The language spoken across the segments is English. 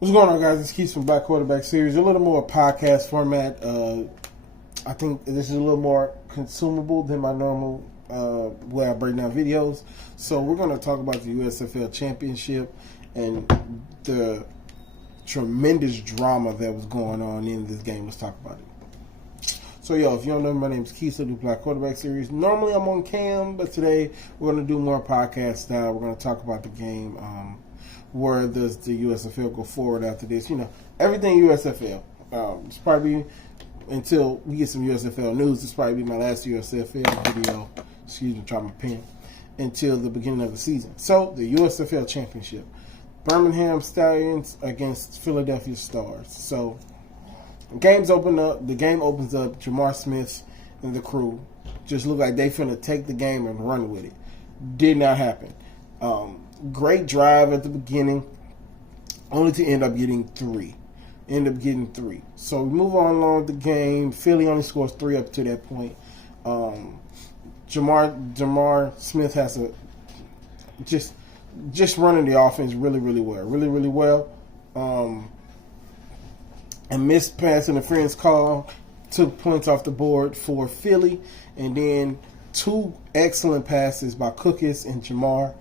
What's going on, guys? It's Keith from Black Quarterback Series. A little more podcast format. I think this is a little more consumable than my normal way I break down videos. So we're going to talk about the USFL Championship and the tremendous drama that was going on in this game. Let's talk about it. So, if you don't know, my name is Keith. I do Black Quarterback Series. Normally I'm on cam, but today we're going to do more podcast style. We're going to talk about the game. Where does the USFL go forward after this? Everything USFL. It's probably, until we get some USFL news, this probably be my last USFL video. Excuse me, try my pen. Until the beginning of the season. So, the USFL Championship. Birmingham Stallions against Philadelphia Stars. So, the game opens up. Jamar Smith and the crew just look like they finna take the game and run with it. Did not happen. Great drive at the beginning, only to end up getting three. So we move on along the game. Philly only scores 3 up to that point. Jamar Smith has a just running the offense really well. A missed pass interference call took points off the board for Philly, and then 2 excellent passes by Cookis and Jamar.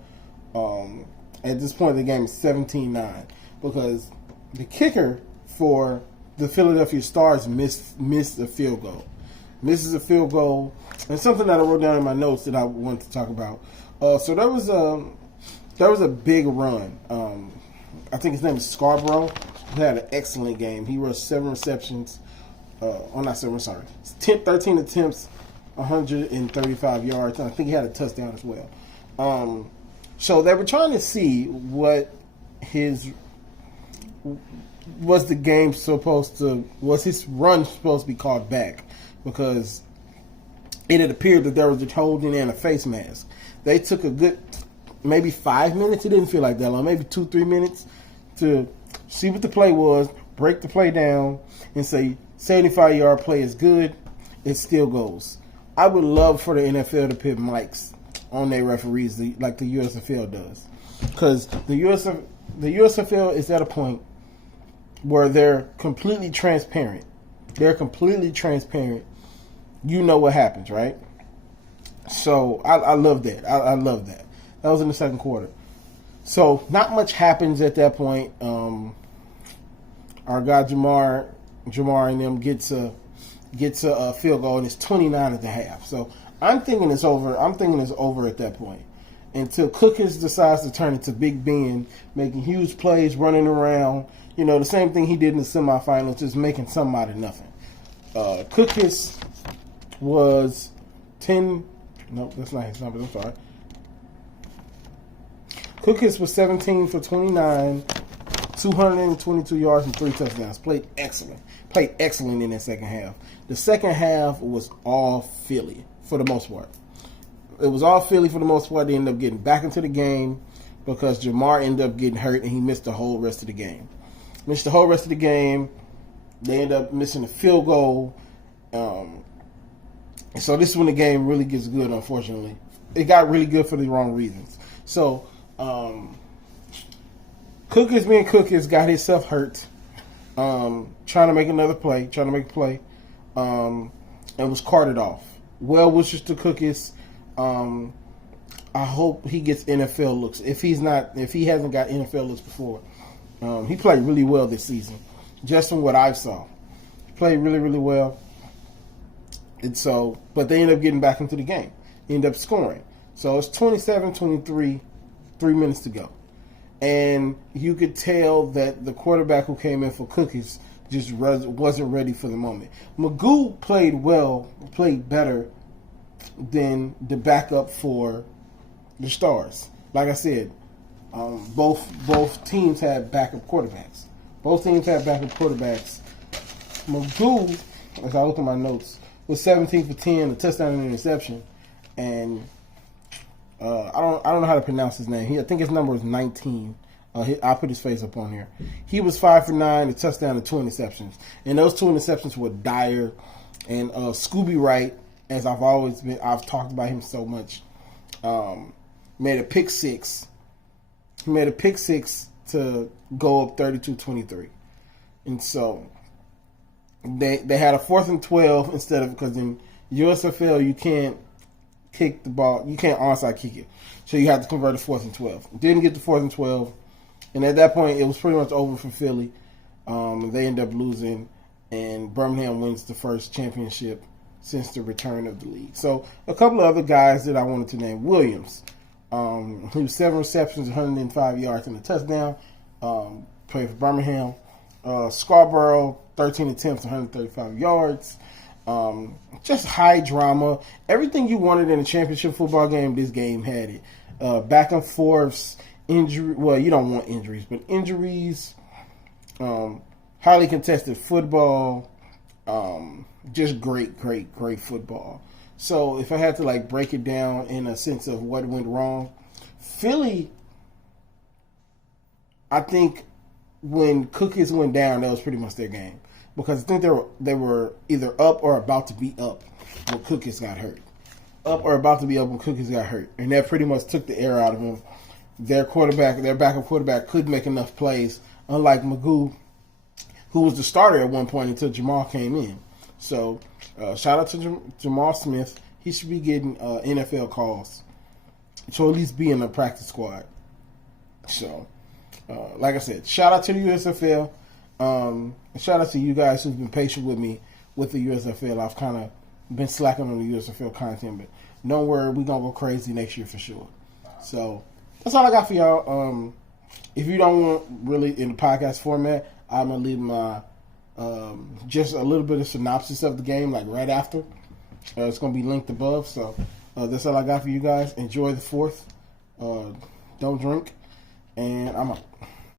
At this point, the game is 17-9 because the kicker for the Philadelphia Stars missed a field goal. Misses a field goal, and something that I wrote down in my notes that I wanted to talk about. So there was a big run. I think his name is Scarborough. He had an excellent game. He rushed 7 receptions. 13 attempts, 135 yards. And I think he had a touchdown as well. So they were trying to see was his run supposed to be called back, because it had appeared that there was a holding and a face mask. They took a good maybe 5 minutes. It didn't feel like that long, maybe 2-3 minutes to see what the play was, break the play down, and say 75-yard play is good. It still goes. I would love for the NFL to put mics on their referees like the USFL does, because the USFL is at a point where they're completely transparent. You know what happens, right? So I love that. I love that. That was in the second quarter. So not much happens at that point. Our guy Jamar and them gets a field goal, and it's 29 at the half. So I'm thinking it's over. At that point, until Cookis decides to turn it to Big Ben, making huge plays, running around. The same thing he did in the semifinals, just making something out of nothing. Cookis was 10. No, that's not his number. I'm sorry. Cookis was 17 for 29, 222 yards and 3 touchdowns. Played excellent in that second half. The second half was all Philly for the most part. It was all Philly for the most part. They ended up getting back into the game because Jamar ended up getting hurt and he missed the whole rest of the game. They ended up missing a field goal. So this is when the game really gets good, unfortunately. It got really good for the wrong reasons. So, Cookis got himself hurt, trying to make a play, and was carted off. Well wishes to Cookis. I hope he gets NFL looks. If he hasn't got NFL looks before, he played really well this season, just from what I saw. He played really well. And so, but they ended up getting back into the game. He ended up scoring. So it's 27-23, 3 minutes to go. And you could tell that the quarterback who came in for Cookis just wasn't ready for the moment. Magoo played better than the backup for the Stars. Like I said, both teams had backup quarterbacks. Magoo, as I look at my notes, was 17 for 10, a touchdown and an interception, and I don't know how to pronounce his name. I think his number was 19. I'll put his face up on here. He was 5 for 9, a touchdown and 2 interceptions, and those 2 interceptions were dire. And Scooby Wright, as I've talked about him so much, made a pick six to go up 32-23. And so they had a 4th and 12 instead of, because in USFL you can't kick the ball, you can't onside kick it. So you have to convert a 4th and 12. Didn't get the 4th and 12. And at that point, it was pretty much over for Philly. They end up losing, and Birmingham wins the first championship since the return of the league. So a couple of other guys that I wanted to name. Williams, he was 7 receptions, 105 yards, and a touchdown. Played for Birmingham. Scarborough, 13 attempts, 135 yards. Just high drama. Everything you wanted in a championship football game, this game had it. Back and forths, injury. Well, you don't want injuries, but injuries. Highly contested football. Just great football. So if I had to like break it down in a sense of what went wrong, Philly, I think when Cookies went down, that was pretty much their game. Because I think they were either up or about to be up when Cookies got hurt. Up or about to be up when Cookies got hurt. And that pretty much took the air out of him. Their backup quarterback couldn't make enough plays, unlike Magoo, who was the starter at one point until Jamal came in. So, shout out to Jamal Smith. He should be getting NFL calls. So at least be in the practice squad. So, like I said, shout out to the USFL. Shout out to you guys who've been patient with me with the USFL. I've kind of been slacking on the USFL content, but don't worry, we're going to go crazy next year for sure. So, that's all I got for y'all. If you don't want really in the podcast format, I'm going to leave my just a little bit of synopsis of the game, like right after. It's going to be linked above. So, that's all I got for you guys. Enjoy the 4th. Don't drink. And I'm out.